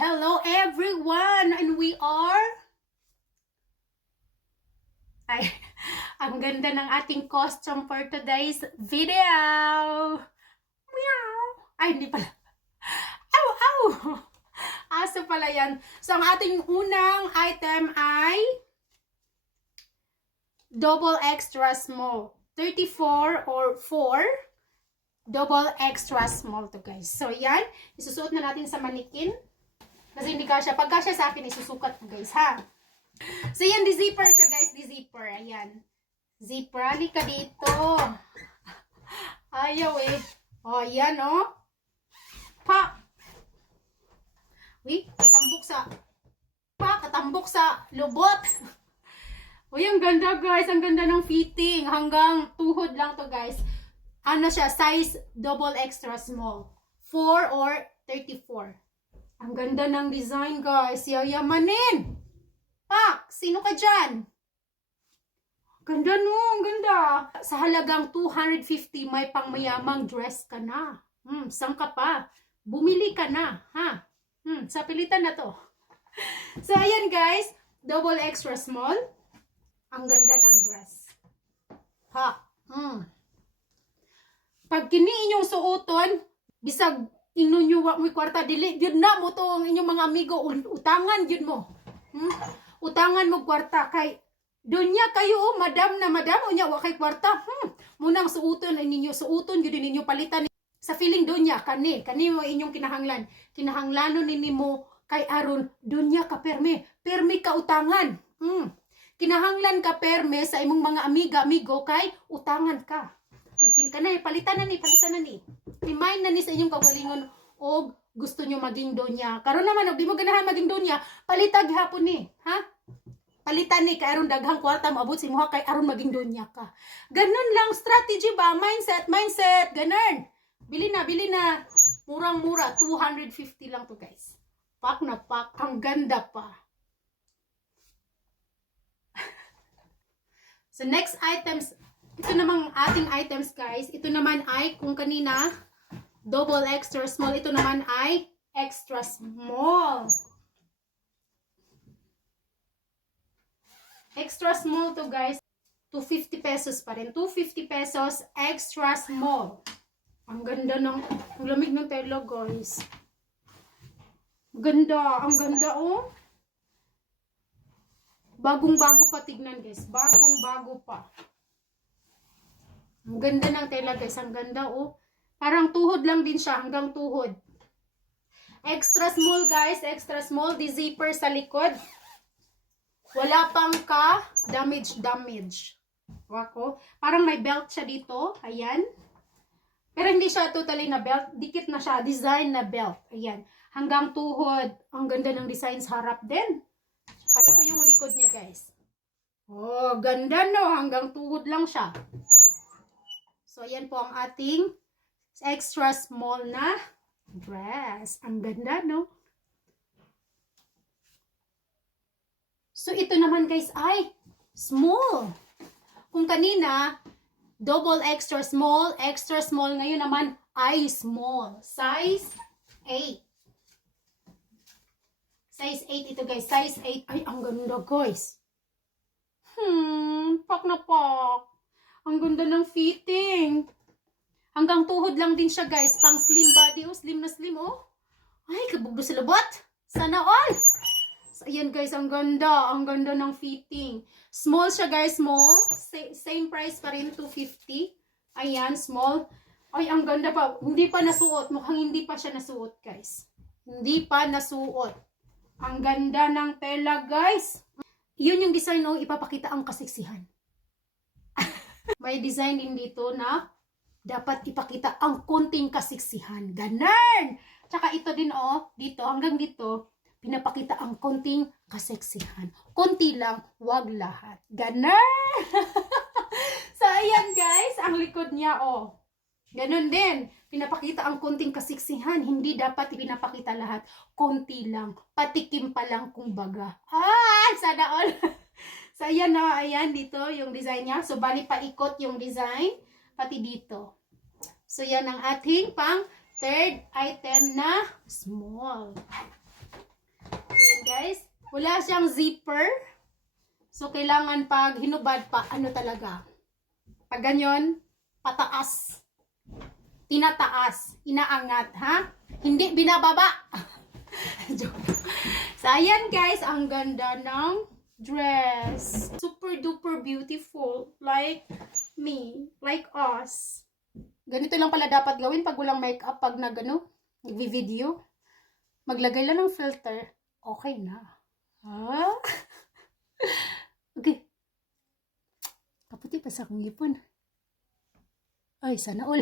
Hello everyone! And we are... Ay, ang ganda ng ating costume for today's video! Meow! Ay, hindi pala. Ow! Ow! Aso pala yan. So, ang ating unang item ay double extra small. 34 or 4. Double extra small to guys. So, yan. Isusuot na natin sa manikin. Kasi hindi kasya. Pag kasya sa akin, isusukat ko guys, ha? So, yan. Di-zipper siya guys. Di-zipper. Ayan. Zipper. Halika dito. Ayaw eh. O, yan o. Pa! Uy, katambok sa... Pa! Katambok sa lubot. Uy, ang ganda guys. Ang ganda ng fitting. Hanggang tuhod lang to guys. Ano siya, size double extra small. 4 or 34. Ang ganda ng design guys. Yayamanin. Pak, sino ka dyan? Ganda no, ang ganda. Sa halagang 250, may pangmayamang dress ka na. Saan ka pa? Bumili ka na, ha? Sa pilitan na to. So, ayan guys. Double extra small. Ang ganda ng dress. Ha? Pag kini inyong suoton, bisag ingnon nyo wa mo'y kwarta, dili, yun na mo to ang inyong mga amigo, utangan yun mo. Utangan mo kwarta, kay, doon niya kayo, madam na madam, o niya, wa kay kwarta, munang suoton ay ninyo, suoton yun ninyo palitan, sa feeling doon niya, kani mo inyong kinahanglanon nini mo, kay aron, doon niya ka perme ka utangan, kinahanglan ka perme sa imong mga amigo, kay utangan ka. Ukin ka na palitan na ni. Remind na ni sa inyong kagalingon o gusto nyo maging donya. Karon naman, di mo ganahan maging donya, palitag hapon ni. Ha? Palitan ni, kay aron daghang kwarta, maabot si muha, kay aron maging donya ka. Ganun lang, strategy ba? Mindset, ganun. Bili na. Murang-mura, 250 lang to guys. Pak na pak, ang ganda pa. So next items, ito namang ating items guys. Ito naman ay kung kanina double extra small. Ito naman ay extra small. Extra small to guys. 250 pesos pa rin. 250 pesos extra small. Ang ganda ng ang lamig ng tela guys. Ganda. Ang ganda oh. Bagong-bago pa tignan guys. Bagong-bago pa. Ang ganda ng tela guys, ang ganda oh. Parang tuhod lang din siya, hanggang tuhod. Extra small guys, extra small, di zipper sa likod. Wala pang ka damage. Wako. Parang may belt siya dito, ayan. Pero hindi siya totally na belt, dikit na siya, design na belt. Ayan, hanggang tuhod. Ang ganda ng design sa harap din. Saka ito yung likod niya guys. Oh, ganda no, hanggang tuhod lang siya. So, ayan po ang ating extra small na dress. Ang ganda, no? So, ito naman guys ay small. Kung kanina, double extra small, ngayon naman ay small. Size 8. Size 8 ito guys. Size 8. Ay, ang ganda guys. Pak na pak. Ang ganda ng fitting. Hanggang tuhod lang din siya guys. Pang slim body. Oh, slim na slim oh. Ay, kabugdo sa lubot. Sana all. So, ayan guys, ang ganda. Ang ganda ng fitting. Small siya guys, small. Same price pa rin, 250. Ayan, small. Ay, ang ganda pa. Hindi pa nasuot. Mukhang hindi pa siya nasuot guys. Hindi pa nasuot. Ang ganda ng tela guys. Yun yung design oh, ipapakita ang kasiksihan. May design din dito na dapat ipakita ang konting kasiksihan. Ganun! Tsaka ito din oh, dito hanggang dito, pinapakita ang konting kaseksihan. Konti lang, wag lahat. Ganun! So, ayan guys, ang likod niya oh. Ganun din. Pinapakita ang konting kasiksihan. Hindi dapat ipinapakita lahat. Konti lang. Patikim pa lang kumbaga. Ah! Sana all! So, ayan na, ayan, dito yung design niya. So, bali paikot yung design, pati dito. So, yan ang ating pang third item na small. Wala siyang zipper. So, kailangan pag hinubad pa, ano talaga. Pag ganyan, pataas. Tinataas. Inaangat, ha? Hindi binababa. Joke. So, ayan guys, ang ganda ng dress. Super duper beautiful. Like me. Like us. Ganito lang pala dapat gawin pag walang makeup, pag nag-video. Maglagay lang ng filter. Okay na. Ha? Okay. Kaputi pa sa akong ipon. Ay, sana all.